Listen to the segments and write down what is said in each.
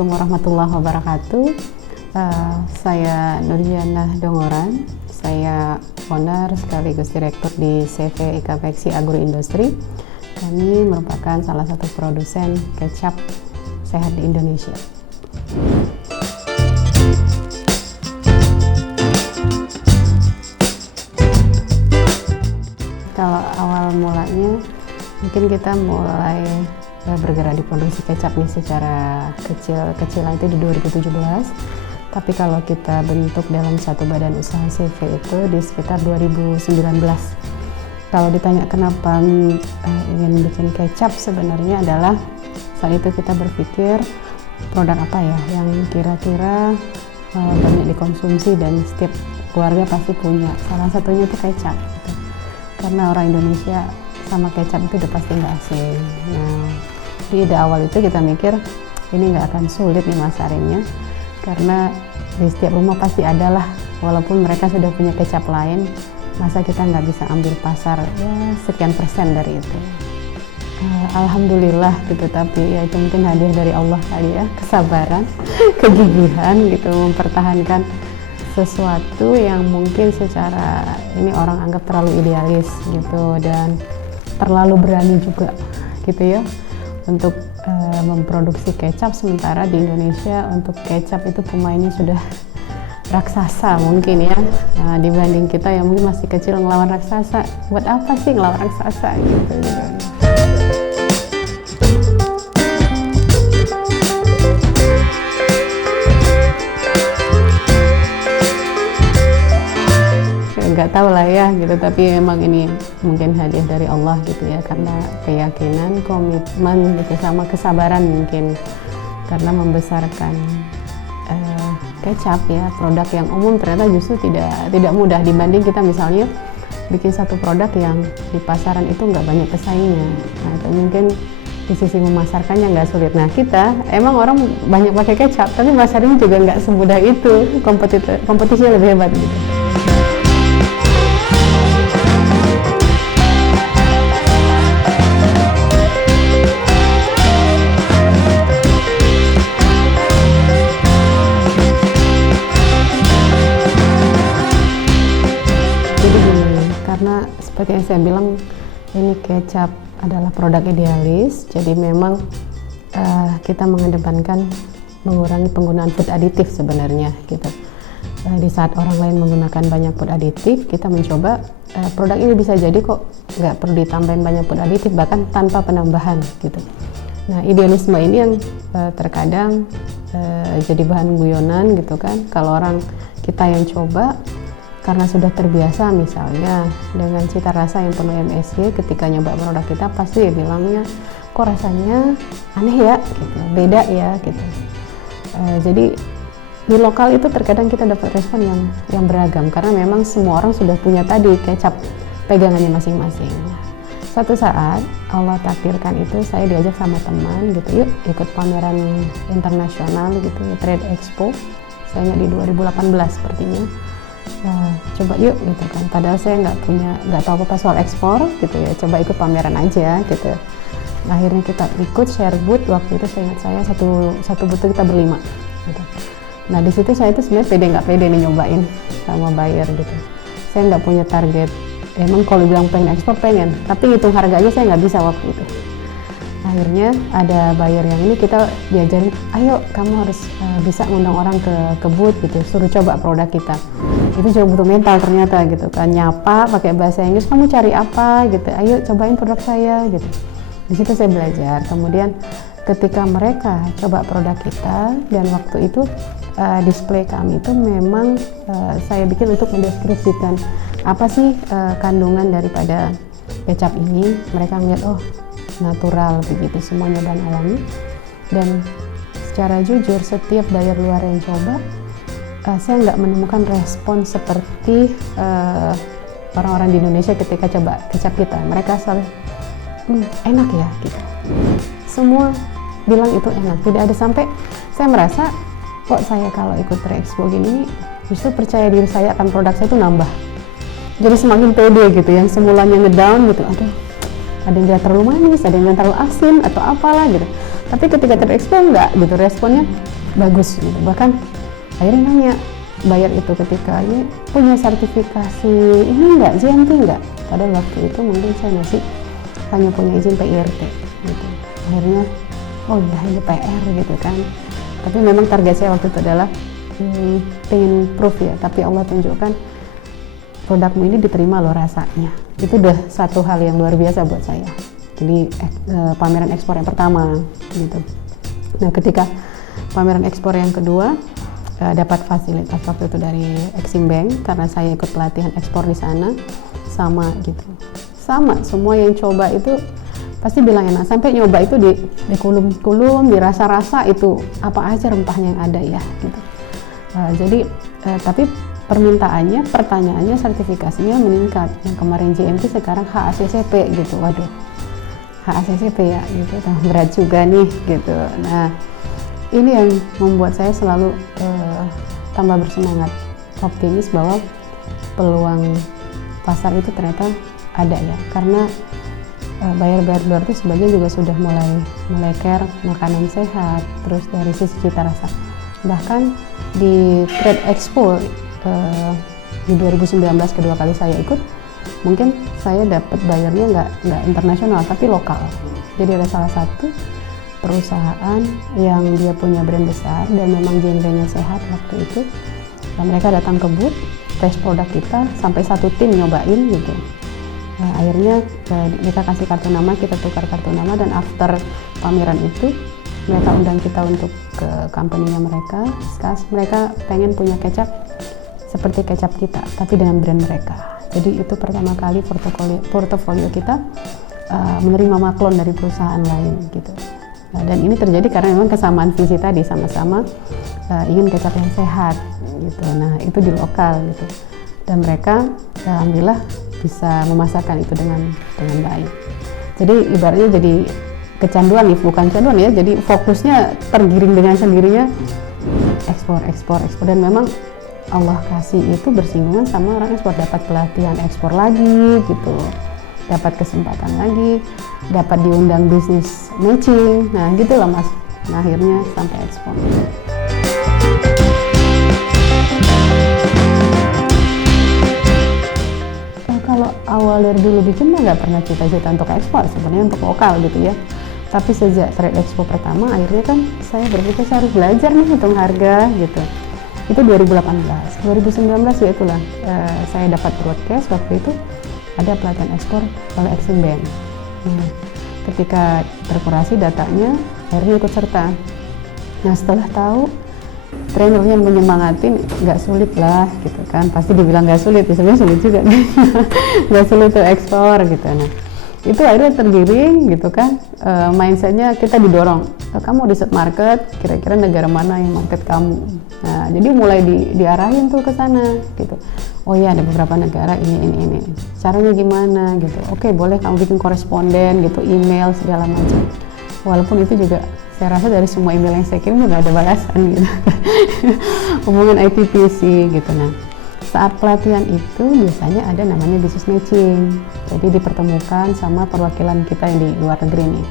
Assalamualaikum warahmatullahi wabarakatuh. Saya Nurjana Dongoran. Saya owner sekaligus direktur di CV Ikaveksi Agroindustri. Kami merupakan salah satu produsen kecap sehat di Indonesia. Kalau awal mulanya mungkin kita mulai bergerak di produksi kecap nih secara kecil-kecilan itu di 2017. Tapi kalau kita bentuk dalam satu badan usaha CV itu di sekitar 2019. Kalau ditanya kenapa ingin bikin kecap, sebenarnya adalah saat itu kita berpikir produk apa ya yang kira-kira banyak dikonsumsi dan setiap keluarga pasti punya. Salah satunya itu kecap gitu. Karena orang Indonesia sama kecap itu udah pasti nggak asing. Nah, di ide awal itu kita mikir ini nggak akan sulit nih masarinnya, karena di setiap rumah pasti ada lah, walaupun mereka sudah punya kecap lain, masa kita nggak bisa ambil pasar ya sekian persen dari itu. Alhamdulillah gitu, tapi ya itu mungkin hadiah dari Allah kali ya, kesabaran, kegigihan gitu, mempertahankan sesuatu yang mungkin secara ini orang anggap terlalu idealis gitu dan terlalu berani juga gitu ya untuk memproduksi kecap, sementara di Indonesia untuk kecap itu pemainnya sudah raksasa mungkin ya. Nah, dibanding kita yang mungkin masih kecil ngelawan raksasa, buat apa sih ngelawan raksasa gitu. Nggak tahu lah ya gitu, tapi memang ini mungkin hadiah dari Allah gitu ya, karena keyakinan, komitmen gitu, sama kesabaran mungkin, karena membesarkan kecap ya, produk yang umum ternyata justru tidak mudah dibanding kita misalnya bikin satu produk yang di pasaran itu nggak banyak pesaingnya. Nah, itu mungkin di sisi memasarkannya nggak sulit. Nah, kita emang orang banyak pakai kecap, tapi masarnya juga nggak semudah itu, kompetisinya lebih hebat gitu. Karena seperti yang saya bilang, ini kecap adalah produk idealis, jadi memang kita mengedepankan mengurangi penggunaan food aditif sebenarnya gitu. Di saat orang lain menggunakan banyak food aditif, kita mencoba produk ini bisa jadi kok nggak perlu ditambahin banyak food aditif, bahkan tanpa penambahan gitu. Nah, idealisme ini yang terkadang jadi bahan guyonan gitu kan, kalau orang kita yang coba karena sudah terbiasa misalnya dengan cita rasa yang penuh MSG, ketika nyoba produk kita pasti ya bilangnya kok rasanya aneh ya gitu, beda ya gitu. Jadi di lokal itu terkadang kita dapat respon yang beragam, karena memang semua orang sudah punya tadi kecap pegangannya masing-masing. Satu saat Allah takdirkan itu saya diajak sama teman gitu, yuk ikut pameran internasional gitu, Trade Expo, saya di 2018 sepertinya. Coba yuk gitu kan, padahal saya nggak tahu apa soal ekspor gitu ya, coba ikut pameran aja gitu. Akhirnya kita ikut share booth, waktu itu saya ingat satu booth kita berlima gitu. Nah, di situ saya itu sebenarnya nggak pede nih nyobain sama buyer gitu. Saya nggak punya target, emang kalau bilang pengen ekspor pengen, tapi hitung harganya saya nggak bisa waktu itu. Akhirnya ada buyer yang ini kita diajarin, ayo kamu harus bisa ngundang orang ke booth gitu, suruh coba produk kita. Itu juga butuh mental ternyata gitu kan, nyapa pakai bahasa Inggris, kamu cari apa gitu, ayo cobain produk saya gitu. Di situ saya belajar. Kemudian ketika mereka coba produk kita, dan waktu itu display kami itu memang saya bikin untuk mendeskripsikan apa sih kandungan daripada kecap ini. Mereka ngeliat, oh natural begitu, semuanya bahan alami. Dan secara jujur setiap buyer luar yang coba, saya nggak menemukan respon seperti orang-orang di Indonesia ketika coba kecap kita. Mereka selalu enak ya gitu, semua bilang itu enak. Tidak ada sampai saya merasa kok saya kalau ikut Trade Expo gini justru percaya diri saya akan produk saya itu nambah, jadi semakin pede gitu. Yang semulanya ngedown gitu, aduh ada yang bilang terlalu manis, ada yang bilang terlalu asin atau apalah gitu, Tapi ketika Trade Expo enggak gitu, responnya bagus gitu. Bahkan akhirnya nanya bayar itu ketika ini punya sertifikasi ini enggak, GMP enggak? Padahal waktu itu mungkin saya masih hanya punya izin PIRT gitu. Akhirnya oh iya ini PR gitu kan. Tapi memang target saya waktu itu adalah pengen proof ya, tapi Allah tunjukkan produkmu ini diterima loh rasanya. Itu udah satu hal yang luar biasa buat saya. Jadi pameran ekspor yang pertama gitu. Nah ketika pameran ekspor yang kedua dapat fasilitas waktu itu dari Exim Bank karena saya ikut pelatihan ekspor di sana, sama gitu. Sama semua yang coba itu pasti bilang enak, sampai nyoba itu di kulum-kulum, dirasa-rasa itu apa aja rempahnya yang ada ya gitu. Jadi tapi pertanyaannya sertifikasinya meningkat. Yang kemarin GMP sekarang HACCP gitu. Waduh, HACCP ya gitu, berat juga nih gitu. Nah ini yang membuat saya selalu tambah bersemangat, optimis bahwa peluang pasar itu ternyata ada ya, karena buyer-buyer luar itu sebagian juga sudah mulai care makanan sehat, terus dari sisi cita rasa. Bahkan di Trade Expo di 2019 kedua kali saya ikut, mungkin saya dapat bayarnya nggak internasional tapi lokal. Jadi ada salah satu perusahaan yang dia punya brand besar dan memang genrenya sehat waktu itu, dan mereka datang ke booth, tes produk kita sampai satu tim nyobain gitu. Nah, akhirnya kita kasih kartu nama, kita tukar kartu nama, dan after pameran itu mereka undang kita untuk ke company-nya mereka, discuss, mereka pengen punya kecap seperti kecap kita tapi dengan brand mereka. Jadi itu pertama kali portofolio kita menerima maklon dari perusahaan lain gitu. Nah, dan ini terjadi karena memang kesamaan visi tadi, sama-sama ingin kecap yang sehat gitu. Nah itu di lokal gitu, dan mereka alhamdulillah bisa memasarkan itu dengan baik. Jadi ibaratnya jadi kecanduan nih, bukan canduan ya, jadi fokusnya tergiring dengan sendirinya ekspor, dan memang Allah kasih itu bersinggungan sama orang ekspor, dapat pelatihan ekspor lagi gitu, dapat kesempatan lagi, dapat diundang bisnis matching, nah gitulah Mas. Nah akhirnya sampai ekspor. Kalau awal dari dulu bikin mah nggak pernah cita-cita untuk ekspor, sebenarnya untuk lokal gitu ya. Tapi sejak Trade Expo pertama, akhirnya kan saya berpikir saya harus belajar nih hitung harga gitu. Itu 2018, 2019 ya itulah saya dapat broadcast waktu itu ada pelatihan ekspor oleh Exim Bank. Nah, ketika terkurasi datanya, akhirnya ikut serta. Nah setelah tahu trainernya menyemangatin, nggak sulit lah gitu kan, pasti dibilang nggak sulit, ya sebenarnya sulit juga nggak sulit tuh ekspor gitu. Nah itu akhirnya tergiring gitu kan, mindsetnya kita didorong, kamu riset market, kira-kira negara mana yang market kamu. Nah jadi mulai diarahin tuh ke sana gitu. Oh iya ada beberapa negara ini caranya gimana gitu. Oke, boleh kamu bikin koresponden gitu, email segala macam. Walaupun itu juga saya rasa dari semua email yang saya kirim juga ada balasan gitu. Hubungan ITPC gitu. Nah saat pelatihan itu biasanya ada namanya business matching, jadi dipertemukan sama perwakilan kita yang di luar negeri nih.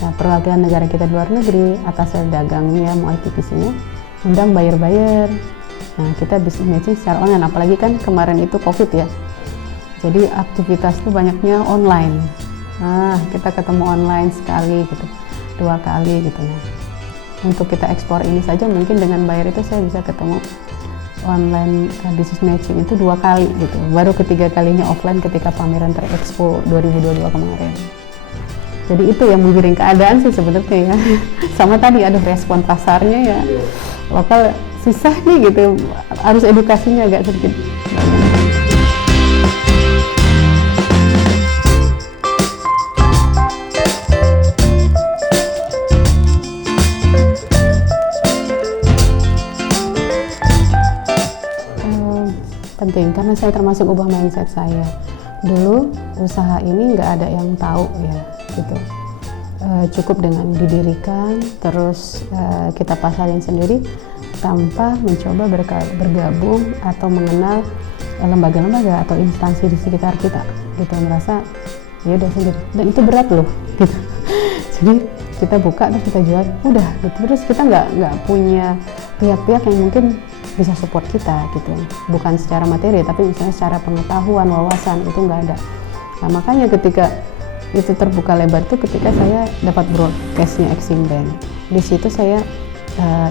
Nah perwakilan negara kita di luar negeri atas dagangnya mau ITPC-nya undang buyer. Nah kita business matching secara online, apalagi kan kemarin itu COVID ya, jadi aktivitas itu banyaknya online. Nah kita ketemu online sekali gitu, 2 kali gitu. Nah untuk kita ekspor ini saja mungkin dengan buyer itu saya bisa ketemu online business matching itu 2 kali gitu, baru ketiga kalinya offline ketika pameran Trade Expo 2022 kemarin. Jadi itu yang menggiring keadaan sih sebenarnya ya. Sama tadi ada respon pasarnya ya, lokal susah nih gitu, harus edukasinya agak sedikit. Penting karena saya termasuk ubah mindset saya. Dulu usaha ini nggak ada yang tahu ya gitu, cukup dengan didirikan terus kita pasarin sendiri tanpa mencoba bergabung atau mengenal lembaga-lembaga atau instansi di sekitar kita gitu, merasa ya udah sendiri, dan itu berat loh gitu. Jadi kita buka terus kita jual, udah gitu. Terus kita nggak punya pihak-pihak yang mungkin bisa support kita gitu, bukan secara materi tapi misalnya secara pengetahuan, wawasan, itu nggak ada. Nah makanya ketika itu terbuka lebar itu ketika saya dapat broadcastnya Exim Bank. Di situ saya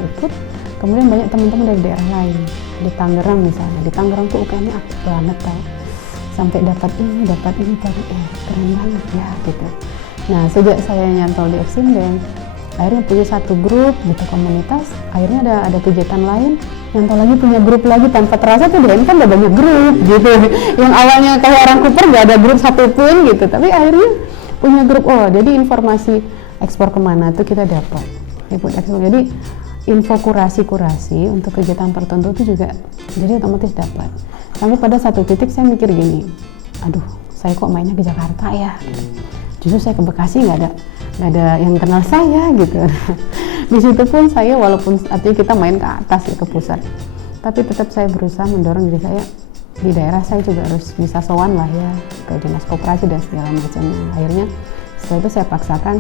ikut, kemudian banyak teman-teman dari daerah lain, di Tangerang misalnya. Di Tangerang tuh UKM-nya aktif banget tau, sampai dapat ini tadi, keren banget ya gitu. Nah sejak saya nyantol di Exim Bank, akhirnya punya satu grup gitu, komunitas, akhirnya ada kegiatan lain, nyantol lagi punya grup lagi, tanpa terasa tuh dia kan udah banyak grup gitu. Yang awalnya kayak orang Cooper gak ada grup satupun gitu, tapi akhirnya punya grup. Oh jadi informasi ekspor kemana tuh kita dapat, ikut ekspor. Jadi info kurasi untuk kegiatan tertentu itu juga jadi otomatis dapat. Sampai pada satu titik saya mikir gini, aduh saya kok mainnya ke Jakarta ya, justru saya ke Bekasi nggak ada yang kenal saya gitu. Di situ pun saya, walaupun artinya kita main ke atas ya, ke pusat, tapi tetap saya berusaha mendorong diri saya di daerah saya juga harus bisa sowan lah ya ke dinas koperasi dan segala macamnya. Akhirnya setelah itu saya paksakan,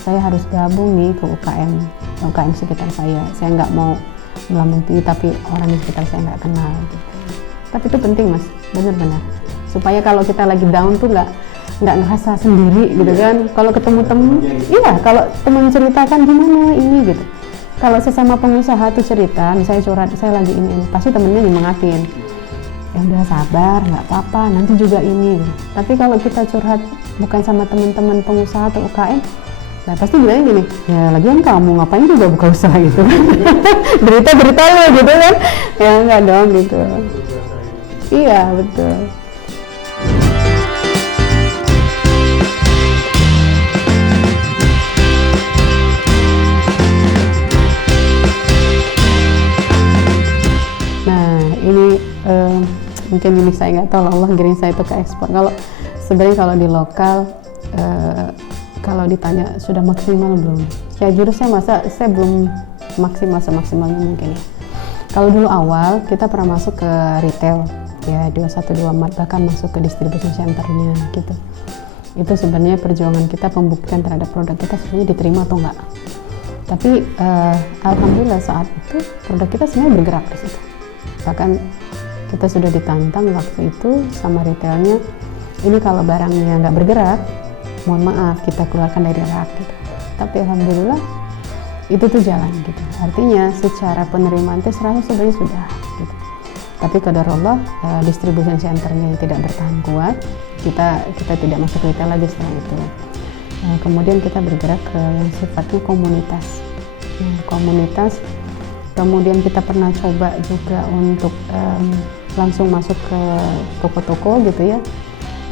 saya harus gabung nih ke UKM sekitar saya nggak mau melambung tinggi tapi orang di sekitar saya nggak kenal gitu. Tapi itu penting mas, benar-benar, supaya kalau kita lagi down tuh nggak ngerasa sendiri gitu kan. Kalau ketemu temen, iya kalau temen ceritakan gimana ini gitu. Kalau sesama pengusaha tuh cerita, misalnya curhat saya lagi ini, pasti temennya nyemangatin. Ya udah sabar, nggak apa-apa, nanti juga ini. Tapi kalau kita curhat bukan sama teman-teman pengusaha atau UKM, nah pasti bilangnya gini, ya lagian kamu ngapain juga buka usaha gitu. Berita lo gitu kan, ya nggak dong gitu. Iya betul. Nah ini mungkin ini saya nggak tahu, Allah ngirim saya itu ke ekspor. Kalau sebenarnya kalau di lokal, kalau ditanya sudah maksimal belum? Ya jujur saya belum maksimal semaksimalnya mungkin ya. Kalau dulu awal kita pernah masuk ke retail ya 212 Mart, bahkan masuk ke distribution centernya gitu. Itu sebenarnya perjuangan kita pembuktian terhadap produk kita sebenarnya diterima atau enggak. Tapi alhamdulillah saat itu produk kita sebenarnya bergerak di situ. Bahkan kita sudah ditantang waktu itu sama retailnya, ini kalau barangnya nggak bergerak, mohon maaf kita keluarkan dari rak gitu. Tapi alhamdulillah itu tuh jalan gitu. Artinya secara penerimaan tes rasa sebenarnya sudah gitu. Tapi qadarullah distribution centernya tidak bertahan kuat, kita tidak masuk retail lagi setelah itu. Kemudian kita bergerak ke yang sifatnya komunitas. Komunitas. Kemudian kita pernah coba juga untuk langsung masuk ke toko-toko gitu ya,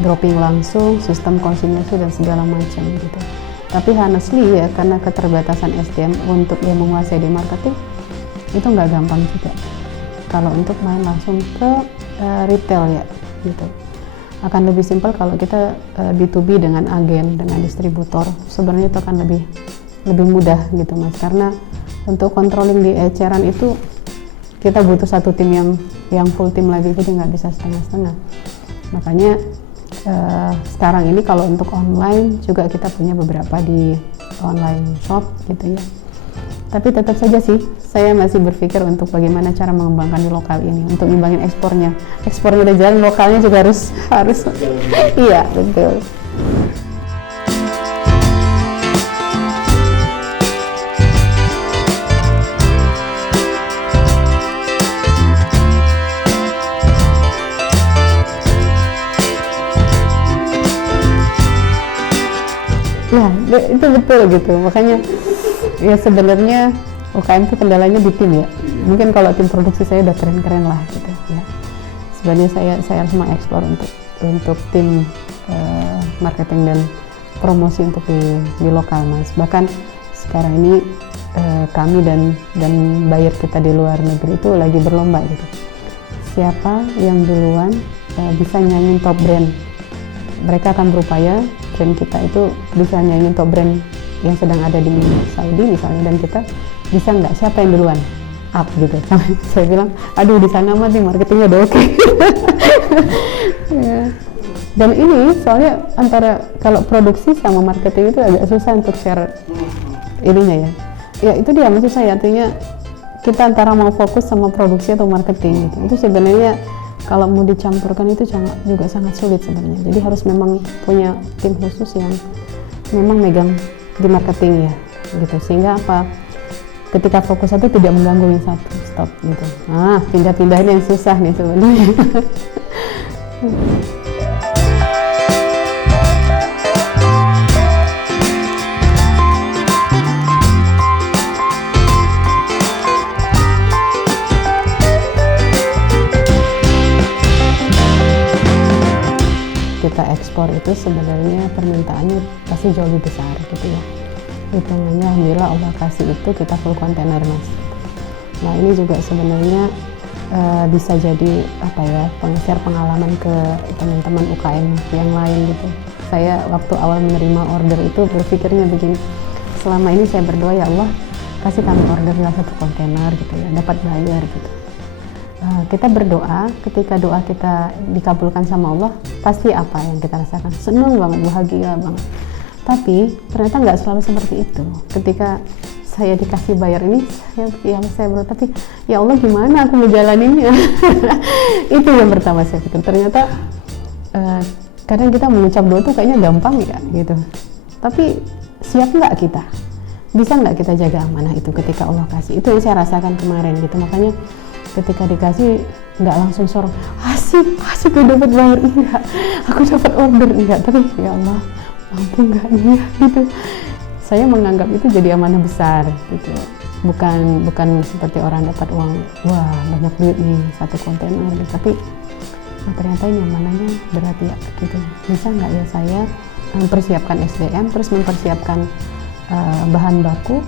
dropping langsung, sistem konsinyasi dan segala macam gitu. Tapi honestly ya, karena keterbatasan SDM untuk yang menguasai di marketing itu nggak gampang juga. Kalau untuk main langsung ke retail ya gitu, akan lebih simpel kalau kita B2B dengan agen, dengan distributor. Sebenarnya itu akan lebih mudah gitu mas, karena untuk controlling di eceran itu kita butuh satu tim yang full tim lagi, jadi nggak bisa setengah-setengah. Makanya sekarang ini kalau untuk online juga kita punya beberapa di online shop gitu ya. Tapi tetap saja sih saya masih berpikir untuk bagaimana cara mengembangkan di lokal ini untuk ngimbangin ekspornya. Ekspornya udah jalan, lokalnya juga harus iya betul. Ya, itu betul gitu. Makanya ya sebenarnya UKM itu kendalanya di tim ya. Mungkin kalau tim produksi saya udah keren-keren lah gitu ya. Sebenarnya saya harus mengekspor untuk tim marketing dan promosi untuk di lokal mas. Bahkan sekarang ini kami dan buyer kita di luar negeri itu lagi berlomba gitu. Siapa yang duluan bisa nyanyiin top brand, mereka akan berupaya brand kita itu bisa nyanyiin top brand yang sedang ada di Saudi misalnya, dan kita bisa nggak, siapa yang duluan up gitu. Saya bilang aduh di sana mah marketingnya udah oke. Ya. Dan ini soalnya antara kalau produksi sama marketing itu agak susah untuk share ininya ya itu dia maksud saya, artinya kita antara mau fokus sama produksi atau marketing gitu. Itu sebenarnya kalau mau dicampurkan itu juga sangat sulit sebenarnya. Jadi harus memang punya tim khusus yang memang megang di marketing ya gitu, sehingga apa, ketika fokus satu tidak mengganggu yang satu, stop gitu. Pindah-pindahin yang susah nih sebenarnya. Kita ekspor itu sebenarnya permintaannya pasti jauh lebih besar gitu ya. Hitungannya alhamdulillah Allah kasih itu kita full kontainer mas. Nah ini juga sebenarnya bisa jadi share pengalaman ke teman-teman UKM yang lain gitu. Saya waktu awal menerima order itu berpikirnya begini, selama ini saya berdoa ya Allah kasih kami order 1 kontainer gitu ya, dapat bayar gitu. Kita berdoa, ketika doa kita dikabulkan sama Allah, pasti apa yang kita rasakan? Senang banget, bahagia banget. Tapi ternyata nggak selalu seperti itu. Ketika saya dikasih bayar ini, saya berdoa, tapi ya Allah gimana aku ngejalaninnya? Itu yang pertama saya pikir. Ternyata kadang kita mengucap doa tuh kayaknya gampang ya gitu. Tapi siap nggak kita? Bisa nggak kita jaga amanah itu ketika Allah kasih? Itu yang saya rasakan kemarin gitu. Makanya ketika dikasih nggak langsung sorong, asik aku dapat bayar, enggak, aku dapat order, enggak, tapi ya Allah mampu nggak nih gitu. Saya menganggap itu jadi amanah besar gitu, bukan seperti orang dapat uang, wah banyak duit nih 1 kontainer gitu. Tapi ternyata ini amanahnya berat ya gitu. Bisa nggak ya saya mempersiapkan SDM terus mempersiapkan bahan baku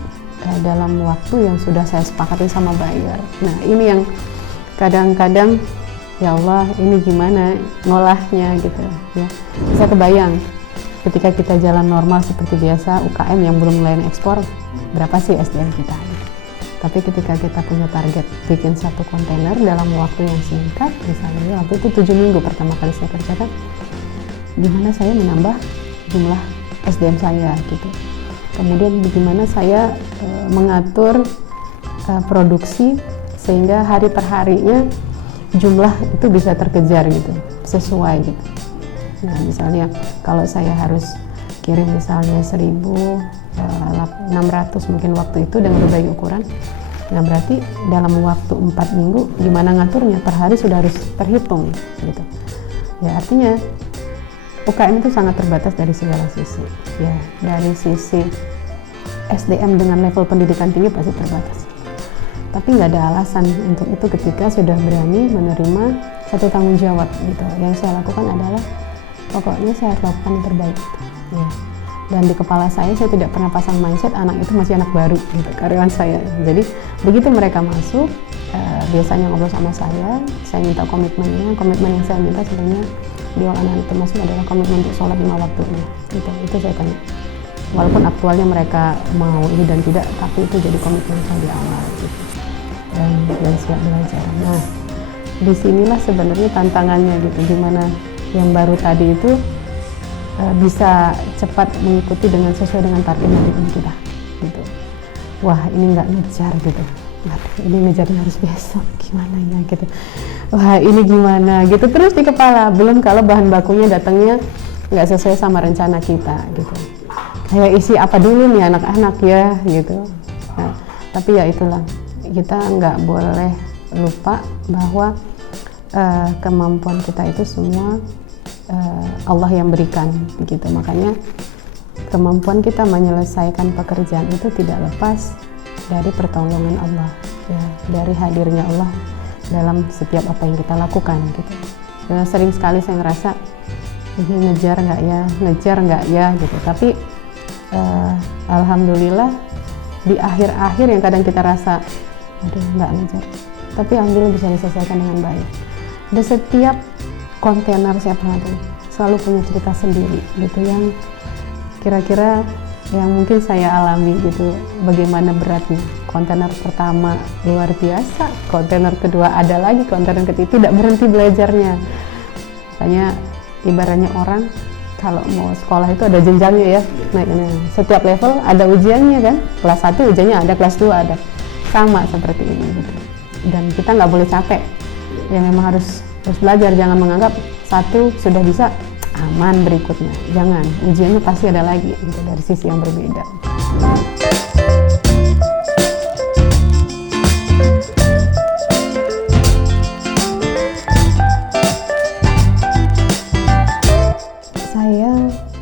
dalam waktu yang sudah saya sepakati sama buyer. Nah ini yang kadang-kadang ya Allah ini gimana ngolahnya gitu ya. Bisa kebayang ketika kita jalan normal seperti biasa UKM yang belum mulai ekspor, berapa sih SDM kita gitu. Tapi ketika kita punya target bikin 1 kontainer dalam waktu yang singkat, misalnya waktu itu 7 minggu pertama kali saya kerjakan, gimana saya menambah jumlah SDM saya gitu. Kemudian bagaimana saya mengatur produksi sehingga hari per harinya jumlah itu bisa terkejar gitu, sesuai gitu. Nah misalnya kalau saya harus kirim misalnya 1.600 mungkin waktu itu dengan berbagai ukuran, nah berarti dalam waktu 4 minggu gimana ngaturnya per hari sudah harus terhitung gitu. Ya artinya UKM itu sangat terbatas dari segala sisi ya, dari sisi SDM dengan level pendidikan tinggi pasti terbatas, tapi nggak ada alasan untuk itu ketika sudah berani menerima satu tanggung jawab gitu. Yang saya lakukan adalah pokoknya saya harus lakukan yang terbaik gitu, ya. Dan di kepala saya tidak pernah pasang mindset anak itu masih anak baru gitu, karyawan saya. Jadi begitu mereka masuk, biasanya ngobrol sama saya minta komitmen yang saya minta sebenarnya di awal anak itu masuk adalah komitmen untuk sholat 5 waktunya gitu. Itu saya tanya, walaupun aktualnya mereka mau ini dan tidak, tapi itu jadi komitmen saya di awal gitu. Dan siap belajar. Nah disinilah sebenarnya tantangannya gitu, gimana yang baru tadi itu bisa cepat mengikuti dengan sesuai dengan target yang diberikan kita gitu. Wah ini nggak ngejar gitu, ini ngejarnya harus besok gimana ya gitu, wah ini gimana gitu terus di kepala. Belum kalau bahan bakunya datangnya nggak sesuai sama rencana kita gitu, kayak isi apa dulu nih anak-anak ya gitu. Nah, tapi ya itulah, kita nggak boleh lupa bahwa kemampuan kita itu semua Allah yang berikan begitu. Makanya kemampuan kita menyelesaikan pekerjaan itu tidak lepas dari pertolongan Allah ya, dari hadirnya Allah dalam setiap apa yang kita lakukan gitu. Sering sekali saya ngerasa ini ngejar nggak ya gitu, tapi alhamdulillah di akhir-akhir yang kadang kita rasa aduh nggak ngejar, tapi alhamdulillah bisa diselesaikan dengan baik. Dan setiap kontainer saya pernah selalu punya cerita sendiri gitu, yang kira-kira yang mungkin saya alami gitu, bagaimana beratnya. Kontainer pertama luar biasa, kontainer kedua ada lagi, kontainer ketiga tidak berhenti belajarnya. Makanya ibaratnya orang kalau mau sekolah itu ada jenjangnya ya. Nah, setiap level ada ujiannya kan. Kelas 1 ujiannya ada, kelas 2 ada. Sama seperti ini gitu. Dan kita nggak boleh capek. Ya memang harus belajar, jangan menganggap satu sudah bisa aman berikutnya. Jangan, ujiannya pasti ada lagi gitu, dari sisi yang berbeda.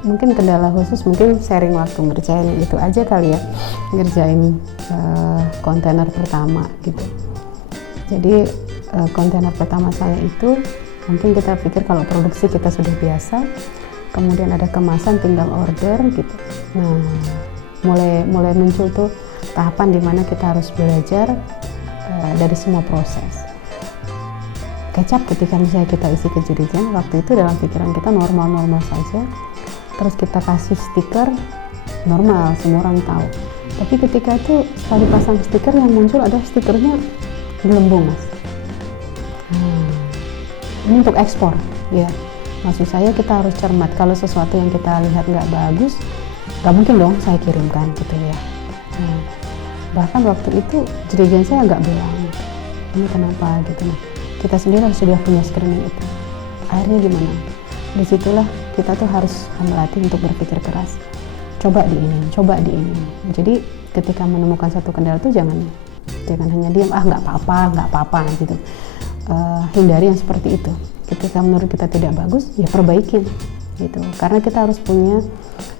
Mungkin kendala khusus, mungkin sharing waktu ngerjain gitu aja kali ya, ngerjain kontainer pertama gitu. Jadi kontainer pertama saya itu mungkin kita pikir kalau produksi kita sudah biasa, kemudian ada kemasan tinggal order gitu. Nah, mulai muncul tuh tahapan dimana kita harus belajar dari semua proses. Kecap ketika misalnya kita isi ke jerigen, waktu itu dalam pikiran kita normal-normal saja. Terus kita kasih stiker normal, semua orang tahu. Tapi ketika itu setelah dipasang stiker, yang muncul ada stikernya gelembung, Mas. Ini untuk ekspor, ya. Maksud saya kita harus cermat. Kalau sesuatu yang kita lihat nggak bagus, nggak mungkin dong saya kirimkan gitu ya. Bahkan waktu itu jerigen saya agak bilang, ini kenapa gitu. Nah, kita sendiri sudah punya screening itu. Akhirnya gimana? Disitulah kita tuh harus melatih untuk berpikir keras. Coba di ini. Jadi ketika menemukan satu kendala tuh jangan hanya diam, nggak apa-apa gitu. Hindari yang seperti itu. Ketika menurut kita tidak bagus, ya perbaikin gitu. Karena kita harus punya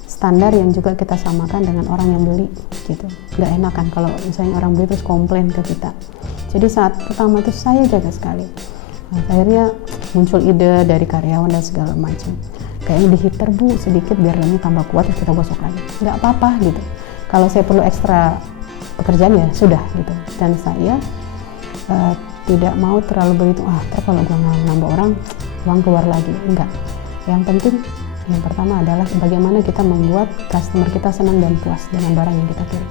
standar yang juga kita samakan dengan orang yang beli gitu. Nggak enak kan kalau misalnya orang beli terus komplain ke kita. Jadi saat pertama tuh saya jaga sekali. Nah, akhirnya muncul ide dari karyawan dan segala macam. Kayaknya diheater Bu sedikit biar lemnya tambah kuat, terus kita gosok lagi. Nggak apa-apa gitu. Kalau saya perlu ekstra pekerjaan ya sudah gitu. Dan saya tidak mau terlalu begitu, kalau gua nambah orang, uang keluar lagi. Enggak. Yang penting, yang pertama adalah bagaimana kita membuat customer kita senang dan puas dengan barang yang kita kirim.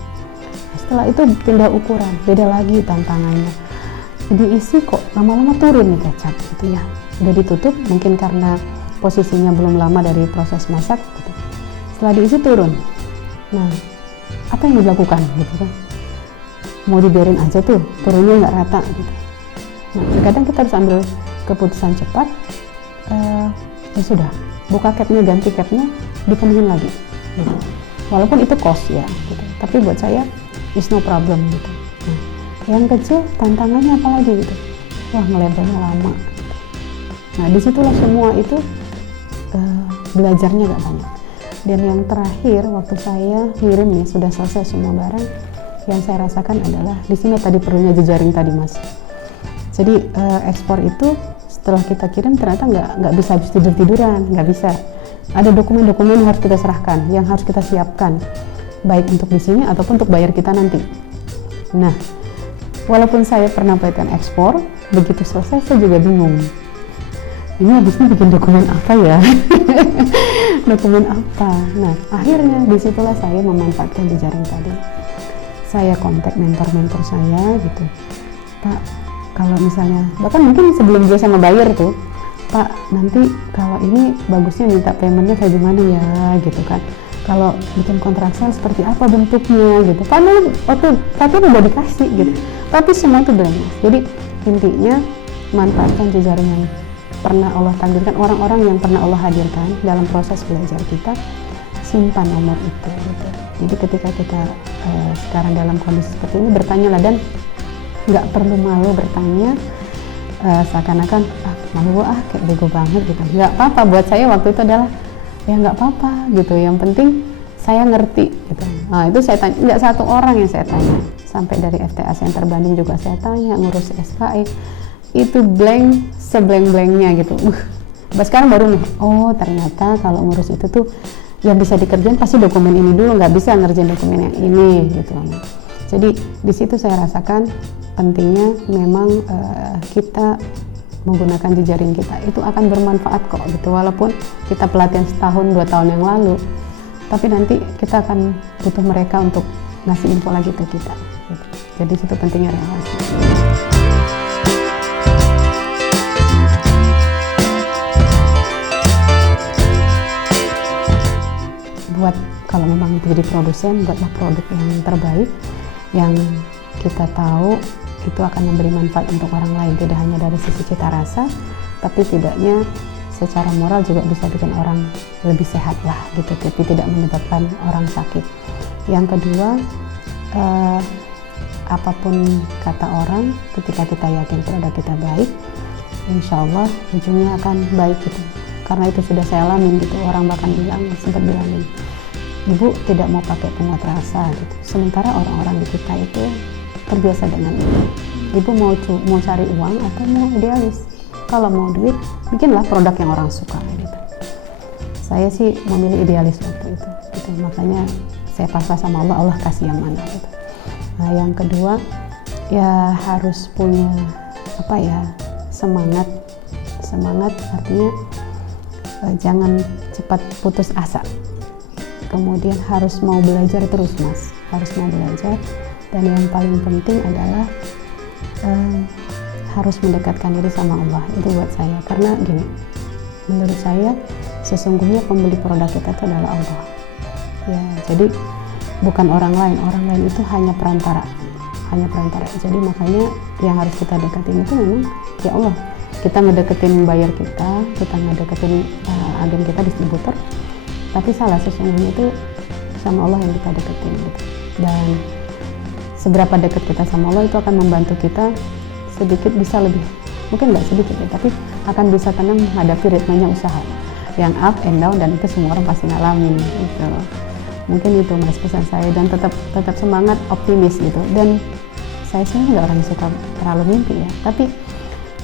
Setelah itu pindah ukuran, beda lagi tantangannya. Diisi kok lama-lama turun nih kecap gitu ya. Udah ditutup mungkin karena posisinya belum lama dari proses masak gitu. Setelah diisi turun. Nah, apa yang dilakukan gitu kan? Mau dibiarin aja tuh, turunnya nggak rata gitu. Nah, terkadang kita harus ambil keputusan cepat. Ya sudah, buka capnya, ganti capnya, dipenuhin lagi gitu. Walaupun itu cost ya gitu. Tapi buat saya is no problem gitu. Nah, yang kecil tantangannya apa lagi gitu, ngelabelnya lama gitu. Nah, disitulah semua itu belajarnya gak banyak. Dan yang terakhir waktu saya ngirim nih sudah selesai semua barang, yang saya rasakan adalah di sini tadi perlunya jejaring tadi Mas. Jadi ekspor itu setelah kita kirim ternyata nggak bisa habis tiduran, nggak bisa. Ada dokumen-dokumen yang harus kita serahkan, yang harus kita siapkan, baik untuk di sini ataupun untuk bayar kita nanti. Nah, walaupun saya pernah pelatihan ekspor, begitu selesai saya juga bingung. Ini habisnya bikin dokumen apa ya? Dokumen apa? Nah, akhirnya disitulah saya memanfaatkan jejaring tadi. Saya kontak mentor-mentor saya gitu. Pak, kalau misalnya, bahkan mungkin sebelum dia sama bayar tuh, Pak, nanti kalau ini bagusnya minta paymentnya kayak gimana ya gitu kan. Kalau bikin kontrak sale seperti apa bentuknya gitu. Padahal tapi udah dikasih gitu. Tapi semua itu blank. Jadi intinya manfaatkan jejaring yang pernah Allah takdirkan, orang-orang yang pernah Allah hadirkan dalam proses belajar kita, simpan nomor itu gitu. Jadi ketika kita sekarang dalam kondisi seperti ini, bertanyalah dan nggak perlu malu bertanya seakan-akan malu kayak bego banget gitu. Nggak apa-apa, buat saya waktu itu adalah ya nggak apa-apa gitu, yang penting saya ngerti gitu. Nah, itu saya tanya, nggak satu orang yang saya tanya, sampai dari FTA Center Bandung juga saya tanya, ngurus SKE itu blank seblank-blanknya gitu. Sekarang baru nih, oh ternyata kalau ngurus itu tuh yang bisa dikerjain pasti dokumen ini dulu, nggak bisa ngerjain dokumen yang ini gitu. Jadi di situ saya rasakan pentingnya memang kita menggunakan jejaring kita itu akan bermanfaat kok gitu, walaupun kita pelatihan setahun 2 tahun yang lalu, tapi nanti kita akan butuh mereka untuk ngasih info lagi ke kita gitu. Jadi situ pentingnya relasi. buat, kalau memang jadi produsen, buatlah produk yang terbaik yang kita tahu itu akan memberi manfaat untuk orang lain, tidak hanya dari sisi cita rasa, tapi tidaknya secara moral juga bisa bikin orang lebih sehat lah gitu, tapi tidak menyebabkan orang sakit. Yang kedua, apapun kata orang, ketika kita yakin produk kita baik, insya Allah ujungnya akan baik gitu. Karena itu sudah saya alamin gitu, orang bahkan sempat bilangin, ibu tidak mau pakai penguat rasa gitu. Sementara orang-orang di kita itu terbiasa dengan itu. Ibu mau cari uang atau mau idealis? Kalau mau duit, bikinlah produk yang orang suka gitu. Saya sih memilih idealis waktu itu gitu. Makanya saya pasrah sama Allah, Allah kasih yang mana gitu. Nah, yang kedua ya harus punya semangat artinya jangan cepat putus asa. Kemudian harus mau belajar terus, Mas, harus mau belajar. Dan yang paling penting adalah harus mendekatkan diri sama Allah. Itu buat saya, karena gini, menurut saya sesungguhnya pembeli produk kita itu adalah Allah ya. Jadi bukan orang lain itu hanya perantara. Jadi makanya yang harus kita deketin itu memang ya Allah. Kita ngedeketin buyer kita ngedeketin agen kita, distributor, tapi salah, sesungguhnya itu sama Allah yang kita deketin gitu. Dan seberapa dekat kita sama Allah itu akan membantu kita sedikit bisa lebih, mungkin nggak sedikit ya, tapi akan bisa tenang menghadapi ritmenya usaha yang up and down, dan itu semua orang pasti ngalamin gitu. Mungkin itu, Mas, pesan saya. Dan tetap semangat, optimis gitu. Dan saya sih nggak orang yang suka terlalu mimpi ya, tapi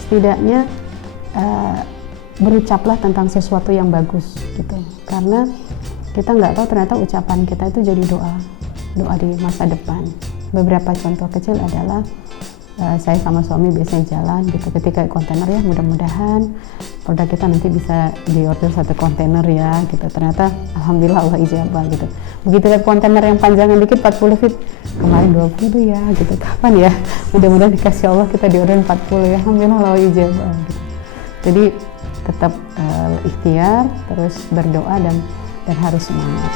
setidaknya berucaplah tentang sesuatu yang bagus gitu, karena kita nggak tahu ternyata ucapan kita itu jadi doa di masa depan. Beberapa contoh kecil adalah saya sama suami biasanya jalan gitu, ketika kontainer ya, mudah-mudahan produk kita nanti bisa diorder 1 kontainer ya gitu. Ternyata alhamdulillah Allah ijabah gitu. Begitu lihat kontainer yang panjangnya dikit 40 feet, kemarin 20 ya gitu, kapan ya, mudah-mudahan dikasih Allah kita diorder 40 ya, alhamdulillah Allah ijabah gitu. Jadi tetap ikhtiar, terus berdoa dan harus semangat.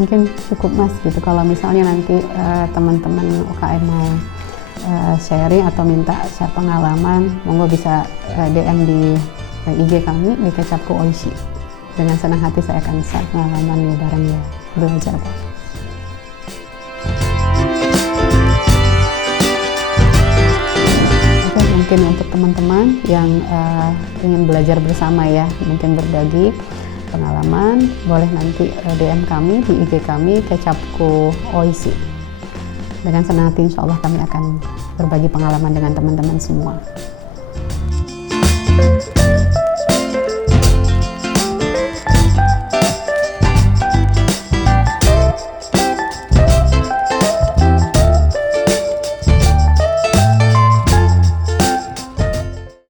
Mungkin cukup, Mas, gitu. Kalau misalnya nanti teman-teman UKM mau sharing atau minta share pengalaman, monggo bisa DM di IG kami di Kecapku Oishi. Dengan senang hati saya akan share pengalaman bareng ya, belajar Pak. Oke, mungkin untuk teman-teman yang ingin belajar bersama ya, mungkin berbagi pengalaman, boleh nanti DM kami di IG kami Kecapku Oishi. Dengan senang hati insya Allah kami akan berbagi pengalaman dengan teman-teman semua.